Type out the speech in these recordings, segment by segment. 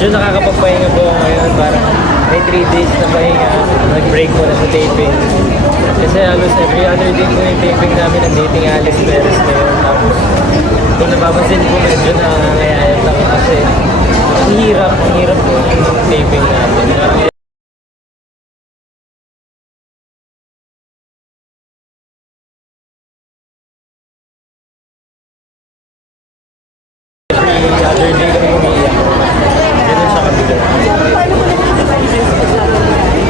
medyo nakakapagpahinga po ako ngayon. Parang may 3 days na pahinga. Nag-break muna sa taping. Kasi halos every other day po yung taping namin ng Dating Alice Perez ngayon. Tapos kung napapansin po medyo nakangayayat ako kasi ang hirap po yung taping namin. Every other day kami umiiyak. Ganun sa kabila.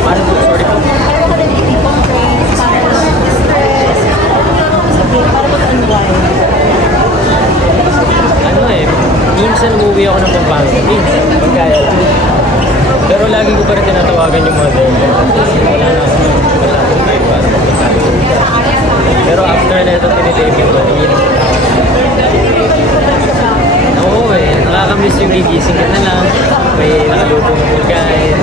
Parang po, sorry po. Ano eh, minsan umuwi ako ng Pampanga. Minsan, pagkaya lang. Pero lagi ko pa rin tinatawagan yung mother ko. Wala na ako masyadong time para magpunta. Pero after na ito, tinitapin ko. Oo eh, nakakamiss yung gigising ka na lang. May nakaluto ng pagkain.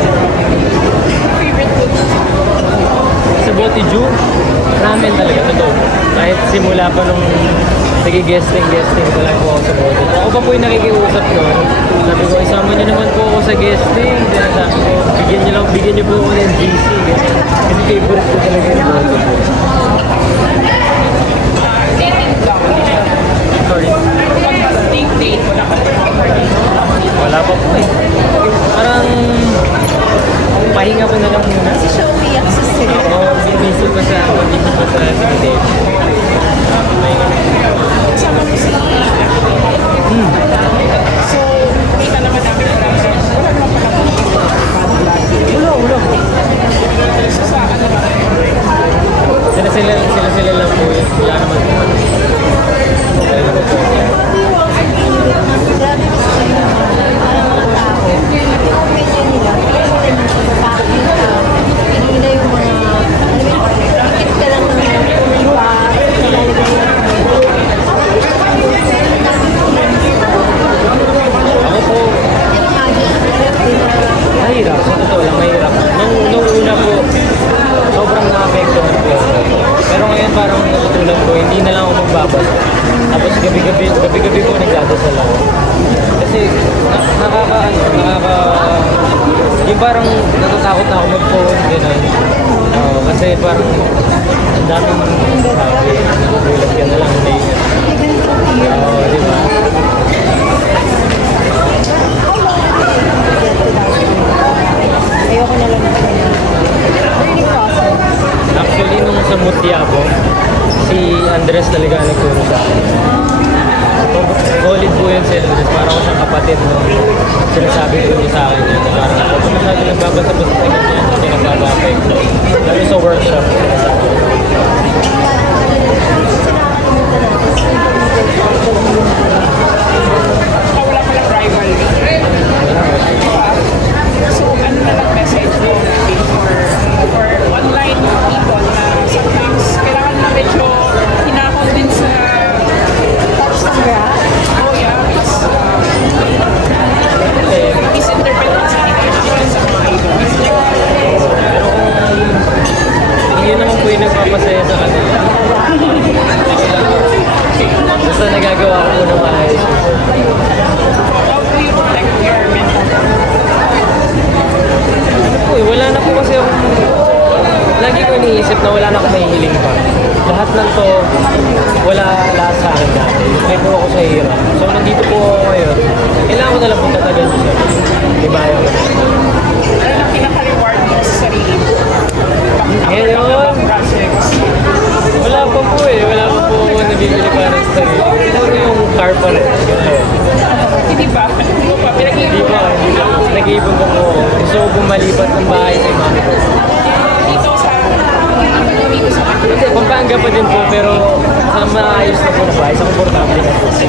Sa Botiju, ramen talaga, totoo. Kahit simula pa nung nag-guesting ko lang po ako sa Botiju. Ako pa po yung nakikiusap noon. Sabi ko, isama niyo naman po ako sa guesting. Kaya sabi ko, bigyan niyo po ako ng GC. Kasi favorite ko talaga yung Botiju. Sorry. Wala pa po eh. Parang pahinga ko na lang muna. Si Showy access sila. Oo, busy pa sa Sinidape. Pahinga na. Kasama mo si So, kita naman namin na wala naman pala Ulo. sa ano ba? Sila lang po yun. Wala naman po. Wala naman po. Grabe kasi parang mga tao. Yung medyo nila, hindi na yung mga, ikit ka lang ng iba, Ako po, mahirap. Sa totoo lang, mahirap. Nung una po, sobrang na-affected po ako. Pero ngayon parang natutunan ko, hindi na lang ako magbabasa. Tapos gabi-gabi po nagdadasal ako. Kasi yung parang natatakot na ako mag-phone, gano'n. Kasi parang ang daming sabi, nagugulat ka na lang, hindi. Di ba? ayoko na lang ito na learning process. Actually, nung sa Mutya po, si Andres talaga nagturo sa akin. Solid po yun si Andres. Parang ako siyang kapatid nung sinasabi ko niya sa akin yun. Parang ako masyado nagbabasa-basa sa kanya. Kasi nagbabasa-basa. Lalo sa workshop. Wala palang rivalry. So, ano na lang message mo for online people na sometimes kailangan na medyo hinakonvince na touch the grass? Oh yeah, misinterpret ang significance sa mga idols. Pero kung yun naman po yung nagpapasaya sa kanila. Basta nagagawa ko po ng maayos. How do you protect your mental health? Ano po eh, wala na po kasi akong... Lagi ko iniisip na wala na akong mahihiling pa. Lahat ng to, wala lahat sa akin dati. May po ako sa hirap. So nandito po ako ngayon. Kailangan ko na lang po tatagal ko sa diba yun? Ano lang pinaka-reward mo sa sarili mo? Ngayon, Projects. wala pa po eh. Wala pa po ako nabibili para sa sarili. Ito yung car pa rin. Ganun. Hindi ba? Hindi mo pa? Hindi pa. Nag-iipon ko po ako. Gusto ko pumalipat ng bahay sa mami ko. Dito sa dito sa Hindi, Pampanga pa din po, pero sa maayos na po na bahay, sa komportable na po. So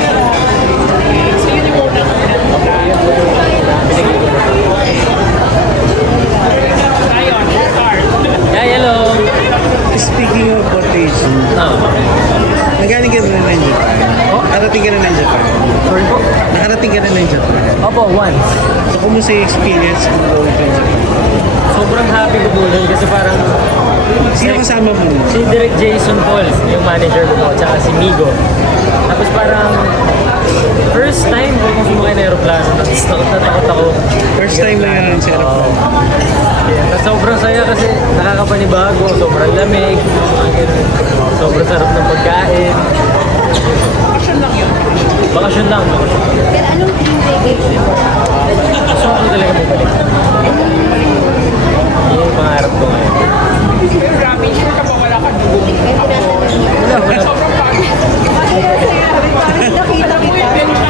yun yung una. Yun po yung binigay ko na po. Ayun, car. Yeah, hello! Speaking of vacation, nagaling ka na ng Japan? Oh? Nakarating ka na ng Japan? Sorry po? Nakarating ka na ng Japan? Opo, once. So, kumusta yung experience mo going to Japan? Sobrang happy ko po doon kasi parang Sino kasama mo? si Direk Jason Paul, yung manager ko po, tsaka si Migo. Tapos parang first time ko sumakay na aeroplano, natakot ako. sobrang lamig, mga ganun. Sobrang sarap ng pagkain. Bakasyon lang yun. Bakasyon lang, bakasyon lang. Pero anong dream vacation mo? Gusto ko talaga bumalik. Yun yung pangarap ko ngayon. Pero grabe, sure ka ba wala ka dugo? May tinatanong niyo. Sobrang pangit. Nakita kita.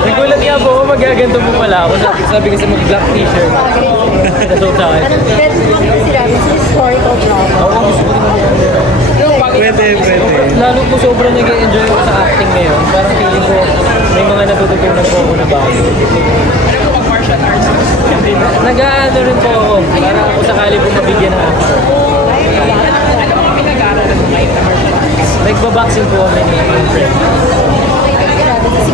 Nagulat nga po ako, magaganto po pala ako. Sabi kasi mag-black t-shirt. Nasot sa akin. Anong bet mo si Rabbit sa historical drama? Ako gusto ko rin Pero bakit Pwede. lalo po sobrang nag-enjoy ako sa acting ngayon. Parang feeling ko may mga natututunan po ako na bago. alam mo mag-martial arts? Nag-ano rin po ako. Para ako sakali po mabigyan ng acting. Ano mga pinag-aaralan mo ngayon na martial arts? Nagbaboxing po kami ni friend. Si Rabbit, si